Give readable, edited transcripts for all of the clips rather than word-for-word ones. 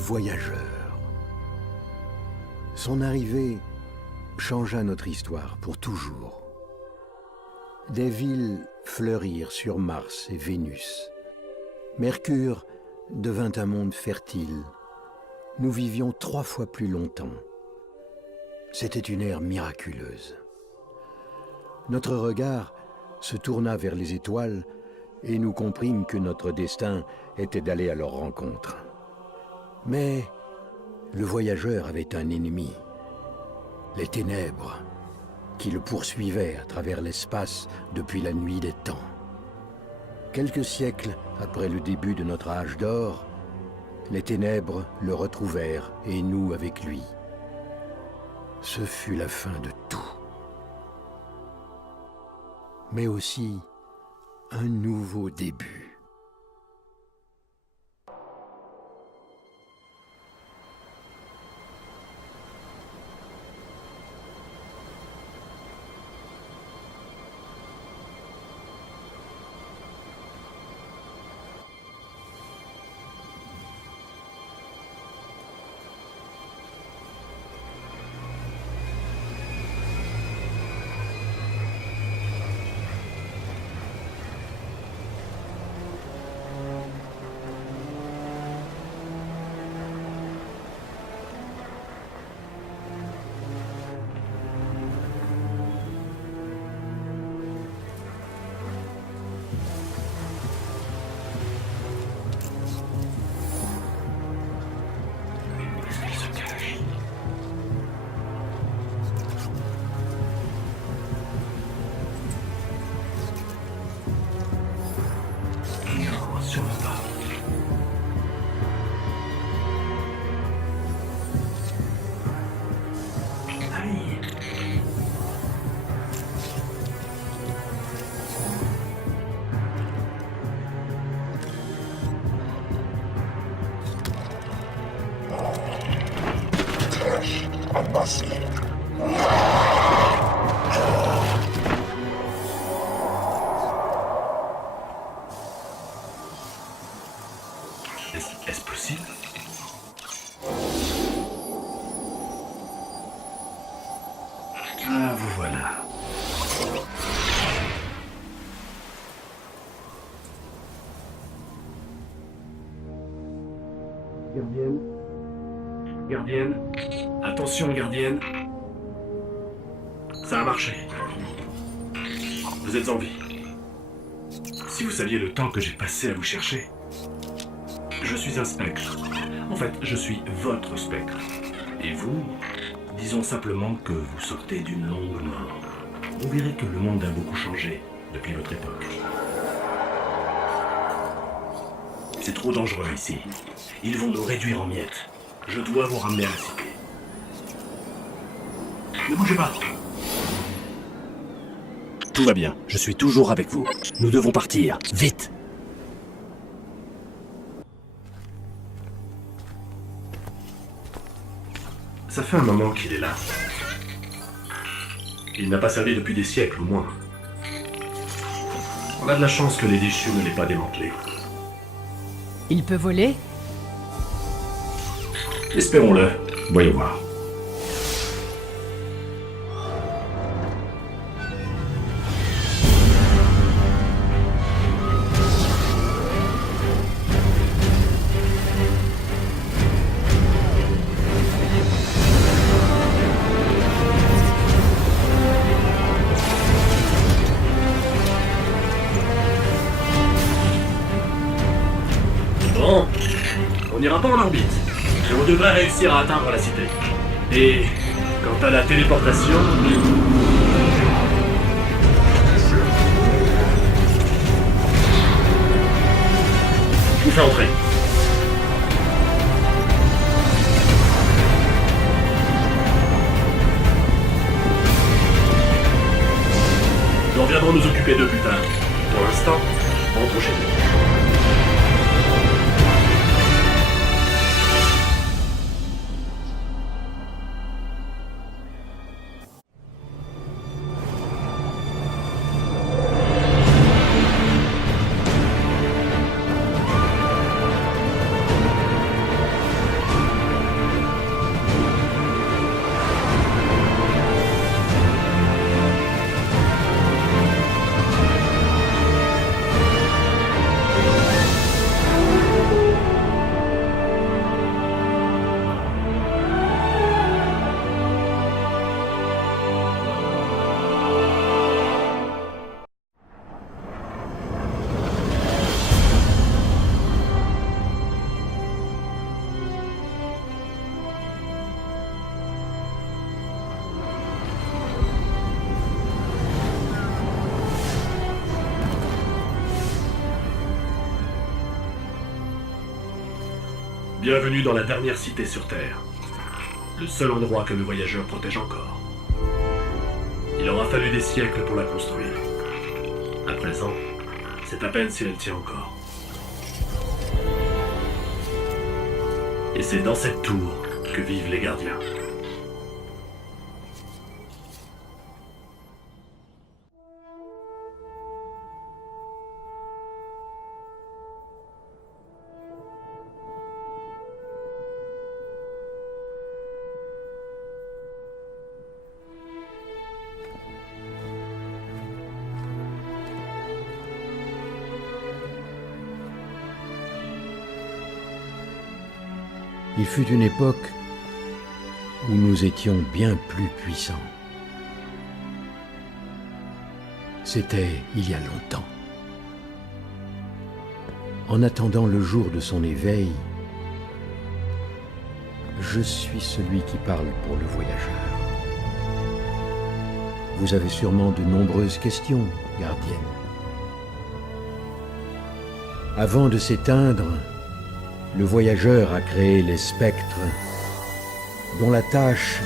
voyageur. Son arrivée changea notre histoire pour toujours. Des villes fleurirent sur Mars et Vénus. Mercure devint un monde fertile. Nous vivions 3 fois plus longtemps. C'était une ère miraculeuse. Notre regard se tourna vers les étoiles et nous comprîmes que notre destin était d'aller à leur rencontre. Mais le voyageur avait un ennemi, les ténèbres, qui le poursuivaient à travers l'espace depuis la nuit des temps. Quelques siècles après le début de notre âge d'or, les ténèbres le retrouvèrent et nous avec lui. Ce fut la fin de tout. Mais aussi un nouveau début. Est-ce possible? Ah, vous voilà. Gardienne. Gardienne. Attention, gardienne. Ça a marché. Vous êtes en vie. Si vous saviez le temps que j'ai passé à vous chercher. Je suis un spectre. En fait, je suis votre spectre. Et vous, disons simplement que vous sortez d'une longue mort. Vous verrez que le monde a beaucoup changé depuis votre époque. C'est trop dangereux ici. Ils vont nous réduire en miettes. Je dois vous ramener à la cité. Ne bougez pas. Tout va bien. Je suis toujours avec vous. Nous devons partir. Vite. Ça fait un moment qu'il est là. Il n'a pas servi depuis des siècles, au moins. On a de la chance que les déchus ne l'aient pas démantelé. Il peut voler? Espérons-le. Voyons voir. Bon, on n'ira pas en orbite, mais on devrait réussir à atteindre la cité. Et quant à la téléportation... Je vous fais entrer. Nous reviendrons nous occuper d'eux plus tard. Pour l'instant, rentrons chez nous. Bienvenue dans la dernière cité sur Terre. Le seul endroit que le voyageur protège encore. Il aura fallu des siècles pour la construire. À présent, c'est à peine si elle tient encore. Et c'est dans cette tour que vivent les gardiens. Il fut une époque où nous étions bien plus puissants. C'était il y a longtemps. En attendant le jour de son éveil, je suis celui qui parle pour le voyageur. Vous avez sûrement de nombreuses questions, gardienne. Avant de s'éteindre, le voyageur a créé les spectres, dont la tâche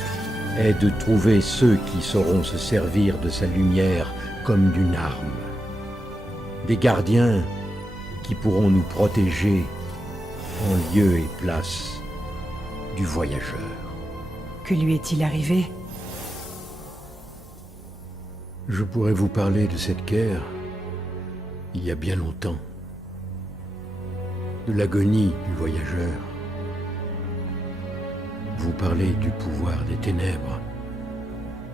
est de trouver ceux qui sauront se servir de sa lumière comme d'une arme. Des gardiens qui pourront nous protéger en lieu et place du voyageur. Que lui est-il arrivé? Je pourrais vous parler de cette guerre il y a bien longtemps. De l'agonie du voyageur. Vous parlez du pouvoir des ténèbres,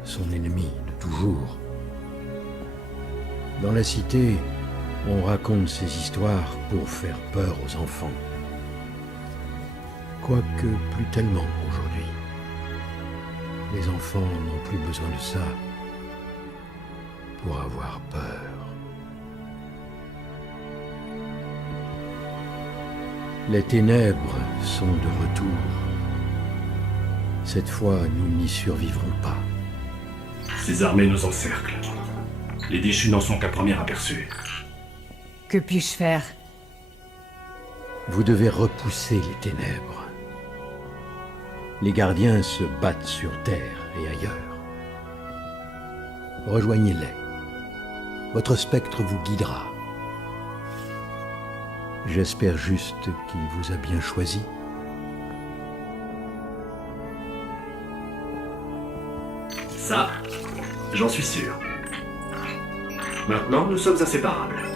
son ennemi de toujours. Dans la cité, on raconte ces histoires pour faire peur aux enfants. Quoique plus tellement aujourd'hui. Les enfants n'ont plus besoin de ça pour avoir peur. Les ténèbres sont de retour. Cette fois, nous n'y survivrons pas. Ces armées nous encerclent. Les déchus n'en sont qu'un premier aperçu. Que puis-je faire? Vous devez repousser les ténèbres. Les gardiens se battent sur Terre et ailleurs. Rejoignez-les. Votre spectre vous guidera. J'espère juste qu'il vous a bien choisi. Ça, j'en suis sûr. Maintenant, nous sommes inséparables.